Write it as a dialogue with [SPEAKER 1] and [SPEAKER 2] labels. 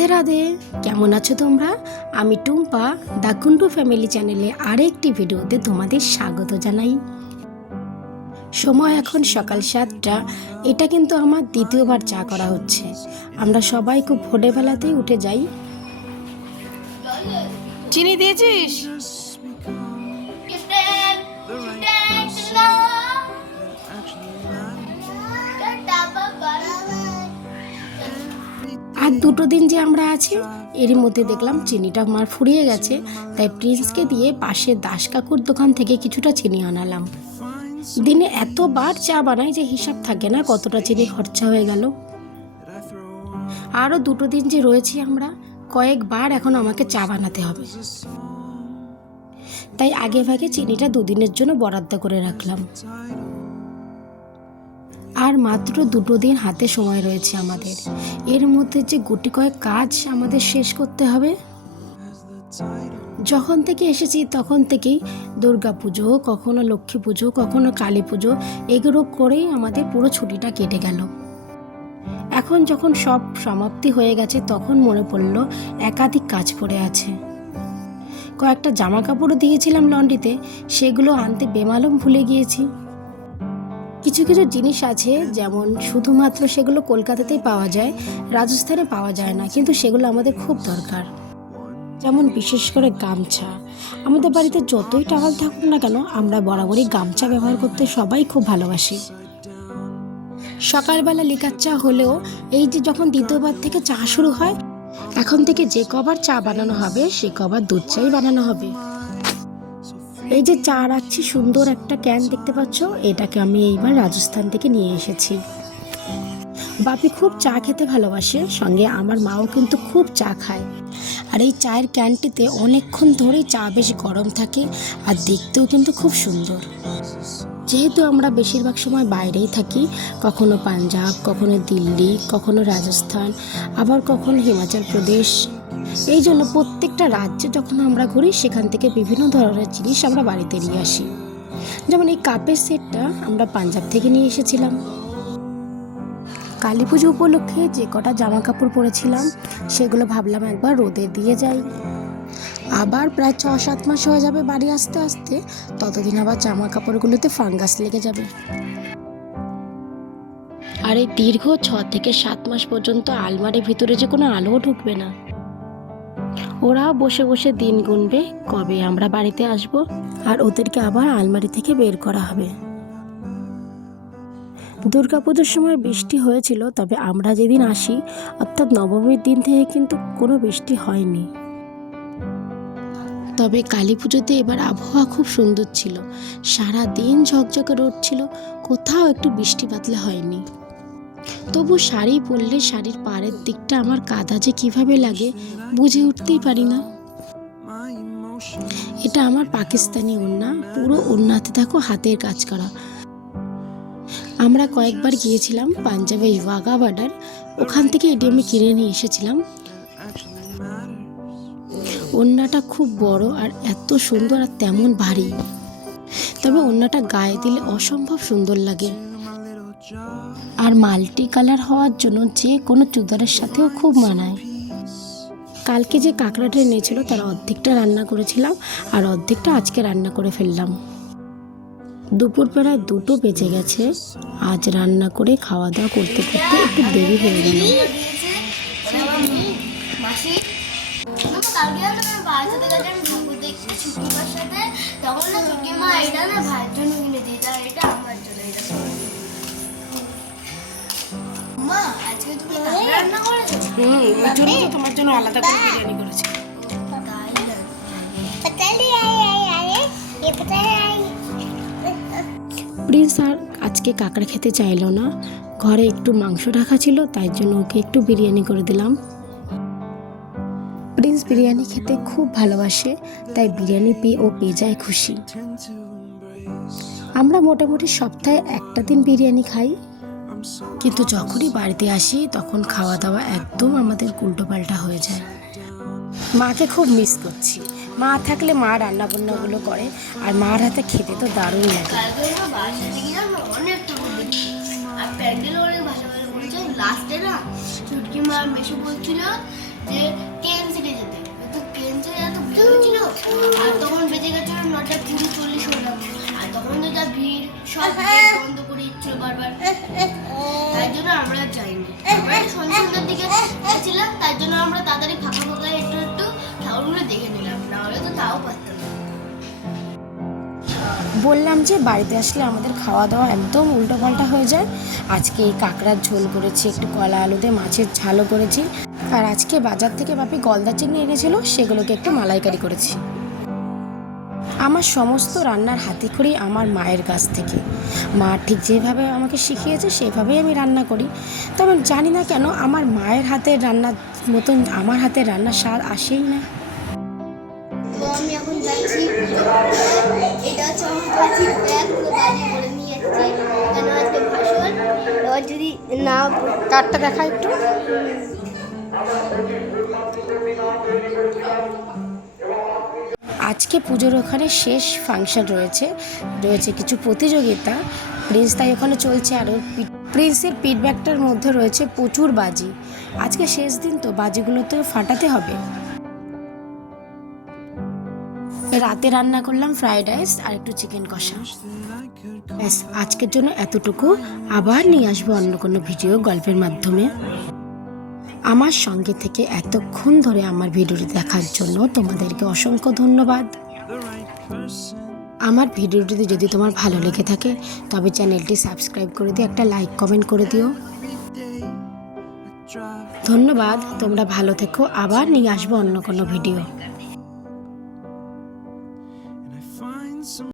[SPEAKER 1] রাধে রাধে। কেমন আছো তোমরা? আমি টুম্পা, দ্য কুন্টু ফ্যামিলি চ্যানেলে আরেকটি ভিডিওতে তোমাদের স্বাগত জানাই। সময় এখন সকাল সাতটা। এটা কিন্তু আমার দ্বিতীয়বার চা করা হচ্ছে। আমরা সবাই খুব ভোরবেলাতেই উঠে যাই।
[SPEAKER 2] চিনি দিয়েছিস?
[SPEAKER 1] দুটো দিন যে আমরা আছি, এরই মধ্যে দেখলাম চিনিটা আমার ফুরিয়ে গেছে। তাই প্রিন্সকে দিয়ে পাশে দাস কাকুর দোকান থেকে কিছুটা চিনি আনালাম। দিনে এতবার চা বানাই যে হিসাব থাকে না কতটা চিনি খরচা হয়ে গেল। আরও দুটো দিন যে রয়েছি আমরা, কয়েকবার এখন আমাকে চা বানাতে হবে। তাই আগে ভাগে চিনিটা দুদিনের জন্য বরাদ্দ করে রাখলাম। আর মাত্র দুটো দিন হাতে সময় রয়েছে আমাদের। এর মধ্যে যে গুটি কয়েক কাজ আমাদের শেষ করতে হবে। যখন থেকে এসেছি তখন থেকেই দুর্গা পুজো, কখনো লক্ষ্মী পুজো, কখনো কালী পুজো, এগুলো করেই আমাদের পুরো ছুটিটা কেটে গেল। এখন যখন সব সমাপ্তি হয়ে গেছে তখন মনে পড়ল একাধিক কাজ পড়ে আছে। কয়েকটা জামা কাপড়ও দিয়েছিলাম লন্ড্রিতে সেগুলো আনতে বেমালুম ভুলে গিয়েছি। কিছু কিছু জিনিস আছে, যেমন শুধুমাত্র সেগুলো কলকাতাতেই পাওয়া যায়, রাজস্থানে পাওয়া যায় না, কিন্তু সেগুলো আমাদের খুব দরকার। যেমন বিশেষ করে গামছা। আমাদের বাড়িতে যতই টাওয়াল থাকুক না কেন, আমরা বরাবরই গামছা ব্যবহার করতে সবাই খুব ভালোবাসি। সকালবেলা লিকার চা হলেও এই যে যখন দ্বিতীয়বার থেকে চা শুরু হয়, এখন থেকে যে কবার চা বানানো হবে, সে কবার দুধ চাই বানানো হবে। এই যে চা রাখছি, সুন্দর একটা ক্যান দেখতে পাচ্ছ? এটাকে আমি এইবার রাজস্থান থেকে নিয়ে এসেছি। বাপি খুব চা খেতে ভালোবাসে, সঙ্গে আমার মাও কিন্তু খুব চা খায়। আর এই চায়ের ক্যানটিতে অনেকক্ষণ ধরেই চা বেশ গরম থাকে আর দেখতেও কিন্তু খুব সুন্দর। যেহেতু আমরা বেশিরভাগ সময় বাইরেই থাকি, কখনো পাঞ্জাব, কখনো দিল্লি, কখনো রাজস্থান, আবার কখনো হিমাচল প্রদেশ এই জন্য প্রত্যেকটা রাজ্যে যখন আমরা ঘুরি, সেখান থেকে বিভিন্ন ধরনের জিনিস আমরা বাড়িতে নিয়ে আসি। যেমন এই কাপের সেটটা আমরা পাঞ্জাব থেকে নিয়ে এসেছিলাম। কালী পুজো উপলক্ষে যে কটা জামা কাপড় পরেছিলাম, সেগুলো ভাবলাম একবার রোদে দিয়ে যাই। আবার প্রায় ছ সাত মাস হয়ে যাবে বাড়ি আসতে আসতে, ততদিন আবার জামা কাপড়গুলোতে ফাঙ্গাস লেগে যাবে। আর এই দীর্ঘ ছ থেকে সাত মাস পর্যন্ত আলমারির ভিতরে যে কোনো আলোও ঢুকবে না। ওরাও বসে বসে দিন গুনবে কবে আমরা বাড়িতে আসব আর ওদেরকে আবার আলমারি থেকে বের করা হবে। দুর্গাপুজোর সময় বৃষ্টি হয়েছিল, তবে আমরা যেদিন আসি, অর্থাৎ নবমীর দিন থেকে কিন্তু কোনো বৃষ্টি হয়নি। তবে কালী পুজোতে এবার আবহাওয়া খুব সুন্দর ছিল। সারা দিন ঝকঝকে রোদ ছিল, কোথাও একটু বৃষ্টি বাতলে হয়নি। তবু শাড়ি পরলে শাড়ির পাড়ের দিকটা আমার কাঁধা যে কীভাবে লাগে বুঝে উঠতেই পারি না। এটা আমার পাকিস্তানি ওড়না, পুরো ওড়নাতে থাকো হাতের কাজ করা। আমরা কয়েকবার গিয়েছিলাম পাঞ্জাবের ওয়াগা বর্ডার, ওখান থেকে এটি আমি কিনে নিয়ে এসেছিলাম। ওড়নাটা খুব বড় আর এত সুন্দর আর তেমন ভারী। তবে ওড়নাটা গায়ে দিলে অসম্ভব সুন্দর লাগে। আর মাল্টি কালার হওয়ার জন্য যে কোনো চুদারের সাথেও খুব মানায়। কালকে যে কাঁকড়াটা এনেছিল, তার অর্ধেকটা রান্না করেছিলাম আর অর্ধেকটা আজকে রান্না করে ফেললাম। দুপুর প্রায় দুটো বেজে গেছে। আজ রান্না করে খাওয়া দাওয়া করতে করতে একটু দেরি হয়ে গেল।
[SPEAKER 3] তখন না মা এটা না ভাইয়ের জন্য কিনে এটা আমার জন্য এটা আজকে
[SPEAKER 1] প্রিন্স আর আজকে কাঁকড়া খেতে চাইলো না। ঘরে একটু মাংস রাখা ছিল তাই জন্য ওকে একটু বিরিয়ানি করে দিলাম। প্রিন্স বিরিয়ানি খেতে খুব ভালোবাসে তাই বিরিয়ানি পেয়ে ও পেয়ে যায় খুশি। আমরা মোটামুটি সপ্তাহে একটা দিন বিরিয়ানি খাই। কিন্তু যখনই বাড়িতে আসি তখন খাওয়া দাওয়া একদম আমাদের উল্টোপাল্টা হয়ে যায়। মাকে খুব মিস করছি। মা থাকলে মা রান্না বান্নাগুলো করে আর মার হাতে খেতে তো দারুণ লাগে।
[SPEAKER 3] আর প্যান্ডেল অনেক ভালো ভালো বলছে লাস্টে না ছুটকি মার মেশো বলছিল যে কেএমসিতে যেতে তো কেএমসি এত ভিড় হয়েছিল আর তখন বেজে গেছিল নটা কুড়ি চল্লিশ হলাম আর তখন তো যা ভিড় সব বারবার। জন্য আমরা যাইনি। আমরা সন্ধ্যার দিকে তাই জন্য আমরা তাড়াতাড়ি ফাঁকা ফাঁকা একটু একটু ঠাকুরগুলো দেখে নিলাম। না হলে তো তাও পারতাম
[SPEAKER 1] বললাম যে বাড়িতে আসলে আমাদের খাওয়া দাওয়া একদম উল্টোপাল্টা হয়ে যায়। আজকে এই কাঁকড়ার ঝোল করেছি, একটু কলা আলুতে মাছের ঝালও করেছি। আর আজকে বাজার থেকে বাপি গলদা চিংড়ি এনেছিল, সেগুলোকে একটু মালাইকারি করেছি। আমার সমস্ত রান্নার হাতে করি আমার মায়ের কাছ থেকে। মা ঠিক যেভাবে আমাকে শিখিয়েছে, সেভাবেই আমি রান্না করি। তবে জানি না কেন আমার মায়ের হাতের রান্নার মতন আমার হাতের রান্নার স্বাদ আসেই না।
[SPEAKER 3] তো আমি যাচ্ছি যদি না
[SPEAKER 1] কাঠটা দেখা একটু। আজকে পুজোর ওখানে শেষ ফাংশন রয়েছে রয়েছে কিছু প্রতিযোগিতা। প্রিন্স তাই ওখানে চলছে আর প্রিন্সের পিডব্যাকটার মধ্যে রয়েছে প্রচুর বাজি। আজকে শেষ দিন তো, বাজিগুলো তো ফাটাতে হবে। রাতে রান্না করলাম ফ্রাইড রাইস আর একটু চিকেন কষা। ব্যাস, আজকের জন্য এতটুকু। আবার নিয়ে আসব অন্য কোনো ভিডিও গল্পের মাধ্যমে। আমার সঙ্গে থেকে এতক্ষণ ধরে আমার ভিডিওটি দেখার জন্য তোমাদেরকে অসংখ্য ধন্যবাদ। আমার ভিডিওটিতে যদি তোমার ভালো লেগে থাকে, তবে চ্যানেলটি সাবস্ক্রাইব করে দিও একটা লাইক, কমেন্ট করে দিও। ধন্যবাদ, তোমরা ভালো থেকো, আবার নিয়ে আসব অন্য কোনো ভিডিও।